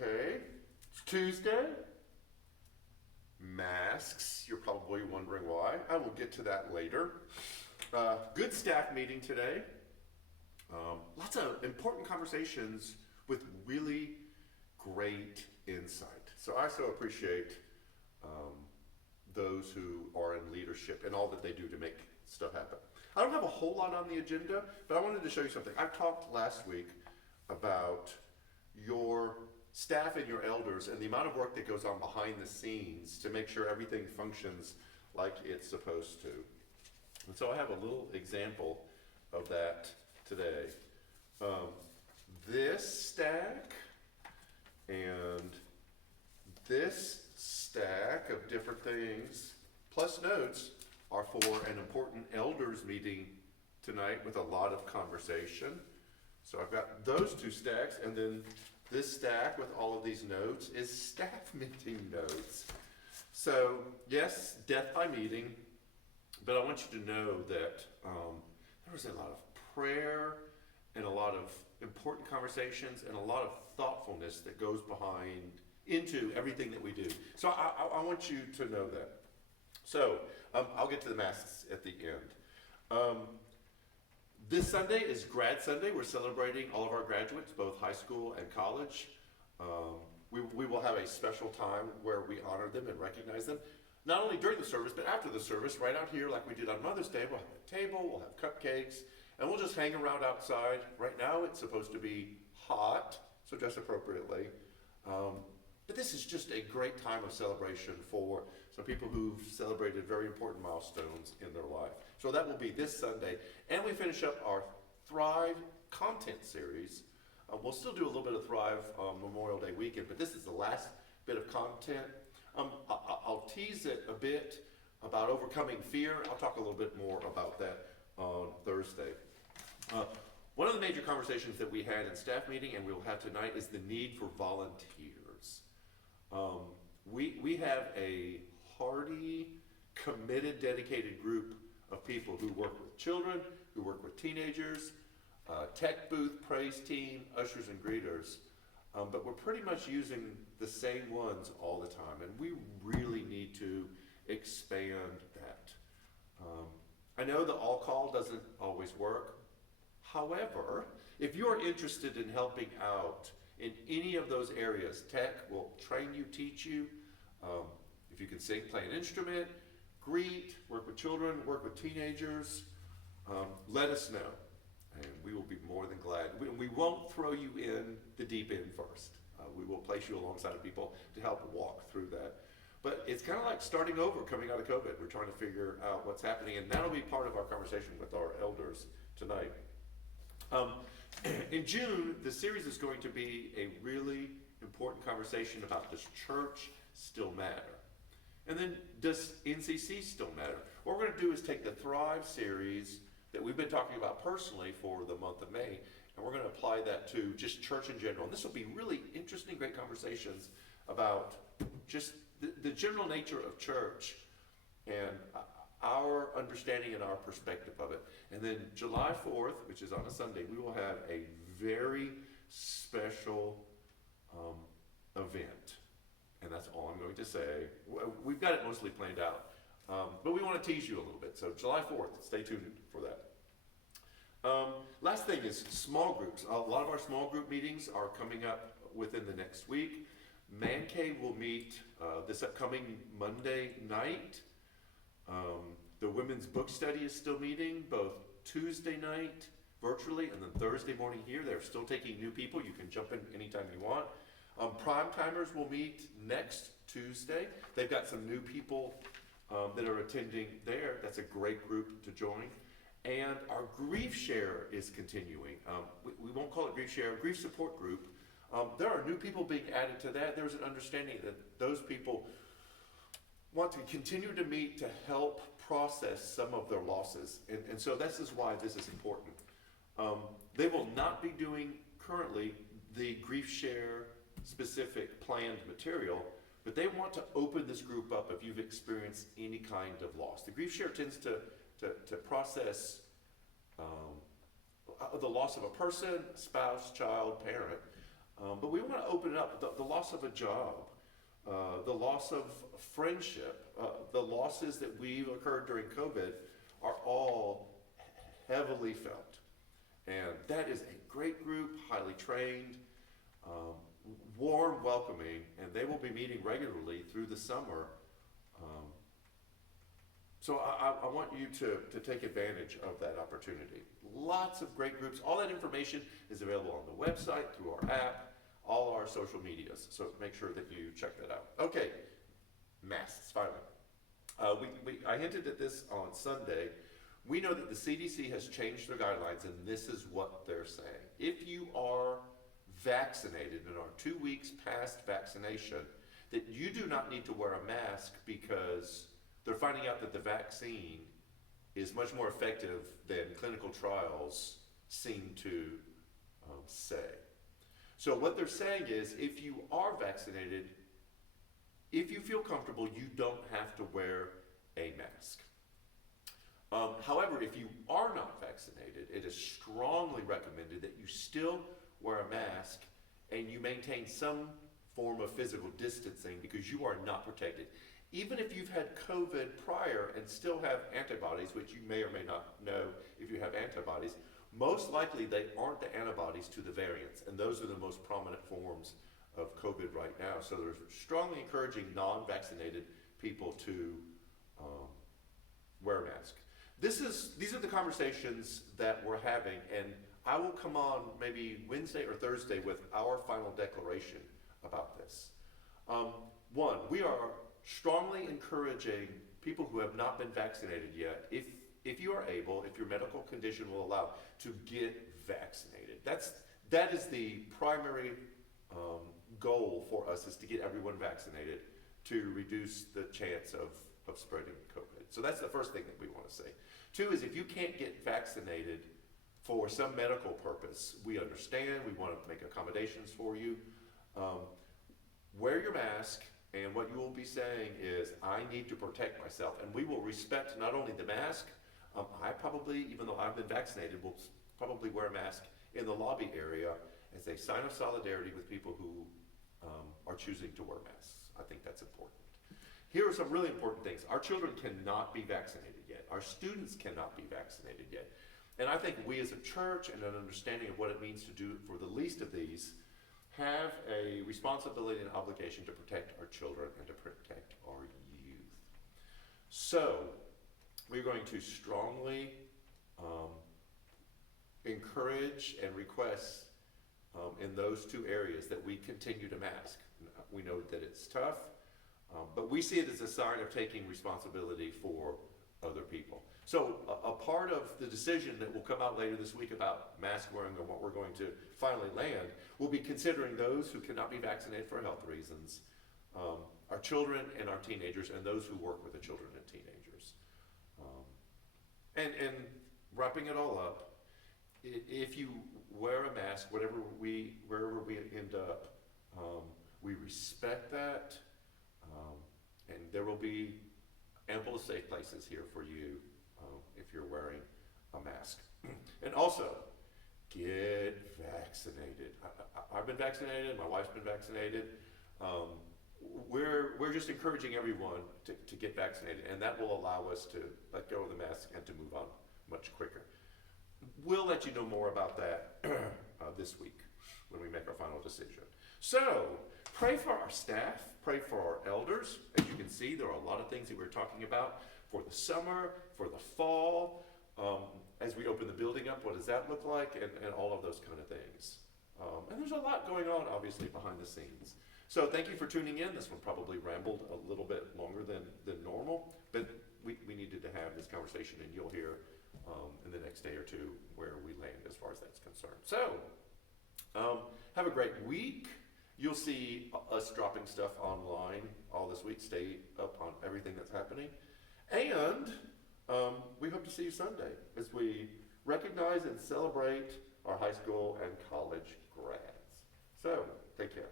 Okay, it's Tuesday. Masks, you're probably wondering why. I will get to that later. Good staff meeting today. Lots of important conversations with really great insight. So I so appreciate those who are in leadership and all that they do to make stuff happen. I don't have a whole lot on the agenda, but I wanted to show you something. I talked last week about your staff and your elders and the amount of work that goes on behind the scenes to make sure everything functions like it's supposed to. And so I have a little example of that today. This stack and this stack of different things, plus notes, are for an important elders meeting tonight with a lot of conversation. So I've got those two stacks, and then this stack with all of these notes is staff meeting notes. So yes, death by meeting, but I want you to know that there was a lot of prayer and a lot of important conversations and a lot of thoughtfulness that goes into everything that we do. So I want you to know that. So I'll get to the masks at the end. This Sunday is Grad Sunday. We're celebrating all of our graduates, both high school and college. We will have a special time where we honor them and recognize them, not only during the service, but after the service, right out here like we did on Mother's Day. We'll have a table, we'll have cupcakes, and we'll just hang around outside. Right now it's supposed to be hot, so dress appropriately. But this is just a great time of celebration for some people who've celebrated very important milestones in their life. So that will be this Sunday. And we finish up our Thrive content series. We'll still do a little bit of Thrive Memorial Day weekend, but this is the last bit of content. I'll tease it a bit about overcoming fear. I'll talk a little bit more about that on Thursday. One of the major conversations that we had in staff meeting and we'll have tonight is the need for volunteers. We have a hearty, committed, dedicated group of people who work with children, who work with teenagers, tech booth, praise team, ushers and greeters. But we're pretty much using the same ones all the time, and we really need to expand that. I know the all-call doesn't always work. However, if you're interested in helping out in any of those areas, tech will train you, teach you. If you can sing, play an instrument, greet, work with children, work with teenagers, let us know. And we will be more than glad. We won't throw you in the deep end first. We will place you alongside of people to help walk through that. But it's kind of like starting over coming out of COVID. We're trying to figure out what's happening, and that'll be part of our conversation with our elders tonight. In June, the series is going to be a really important conversation about does church still matter? And then does NCC still matter? What we're going to do is take the Thrive series that we've been talking about personally for the month of May, and we're going to apply that to just church in general. And this will be really interesting, great conversations about just the general nature of church and our understanding and our perspective of it. And then July 4th, which is on a Sunday, we will have a very special event. And that's all I'm going to say. We've got it mostly planned out. But we want to tease you a little bit. So July 4th, stay tuned for that. Last thing is small groups. A lot of our small group meetings are coming up within the next week. Man Cave will meet this upcoming Monday night. The women's book study is still meeting both Tuesday night virtually and then Thursday morning here. They're still taking new people. You can jump in anytime you want. Prime Timers will meet next Tuesday. They've got some new people that are attending there. That's a great group to join. And our Grief Share is continuing. We won't call it Grief Share, Grief Support Group. There are new people being added to that. There's an understanding that those people want to continue to meet to help process some of their losses. And so this is why this is important. They will not be doing currently the Grief Share specific planned material, but they want to open this group up if you've experienced any kind of loss. The Grief Share tends to process the loss of a person, spouse, child, parent, But we want to open it up. The loss of a job, the loss of friendship, the losses that we've occurred during COVID are all heavily felt. And that is a great group, highly trained, warm, welcoming, and they will be meeting regularly through the summer. Um, so I want you to take advantage of that opportunity. Lots of great groups. All that information is available on the website, through our app, all our social medias. So make sure that you check that out. Okay, masks, finally. I hinted at this on Sunday. We know that the CDC has changed their guidelines, and this is what they're saying. If you are vaccinated and are 2 weeks past vaccination, that you do not need to wear a mask because they're finding out that the vaccine is much more effective than clinical trials seem to say. So what they're saying is, if you are vaccinated, if you feel comfortable, you don't have to wear a mask. However, if you are not vaccinated, it is strongly recommended that you still wear a mask and you maintain some form of physical distancing because you are not protected. Even if you've had COVID prior and still have antibodies, which you may or may not know if you have antibodies, most likely they aren't the antibodies to the variants, and those are the most prominent forms of COVID right now. So they're strongly encouraging non-vaccinated people to wear a mask. These are the conversations that we're having, and I will come on maybe Wednesday or Thursday with our final declaration about this. One, we are strongly encouraging people who have not been vaccinated yet, if you are able, if your medical condition will allow, to get vaccinated. That is the primary goal for us, is to get everyone vaccinated to reduce the chance of spreading COVID. So that's the first thing that we want to say. Two is, if you can't get vaccinated for some medical purpose, we understand, we want to make accommodations for you. Wear your mask, and what you will be saying is, I need to protect myself, and we will respect not only the mask, I probably, even though I've been vaccinated, will probably wear a mask in the lobby area as a sign of solidarity with people who are choosing to wear masks. I think that's important. Here are some really important things. Our children cannot be vaccinated yet. Our students cannot be vaccinated yet. And I think we as a church, and an understanding of what it means to do for the least of these, have a responsibility and obligation to protect our children and to protect our youth. So, we're going to strongly encourage and request in those two areas that we continue to mask. We know that it's tough, but we see it as a sign of taking responsibility for other people. So a part of the decision that will come out later this week about mask wearing and what we're going to finally land will be considering those who cannot be vaccinated for health reasons, our children and our teenagers, and those who work with the children and teenagers. And wrapping it all up, if you wear a mask, wherever we end up, we respect that, and there will be ample safe places here for you if you're wearing a mask. And also, get vaccinated. I've been vaccinated, my wife's been vaccinated. We're just encouraging everyone to get vaccinated, and that will allow us to let go of the mask and to move on much quicker. We'll let you know more about that this week when we make our final decision. So, pray for our staff, pray for our elders. As you can see, there are a lot of things that we're talking about for the summer, for the fall, as we open the building up, what does that look like, and all of those kind of things. And there's a lot going on, obviously, behind the scenes. So thank you for tuning in. This one probably rambled a little bit longer than normal, but we needed to have this conversation, and you'll hear in the next day or two where we land as far as that's concerned. So, have a great week. You'll see us dropping stuff online all this week. Stay up on everything that's happening. And we hope to see you Sunday as we recognize and celebrate our high school and college grads. So, take care.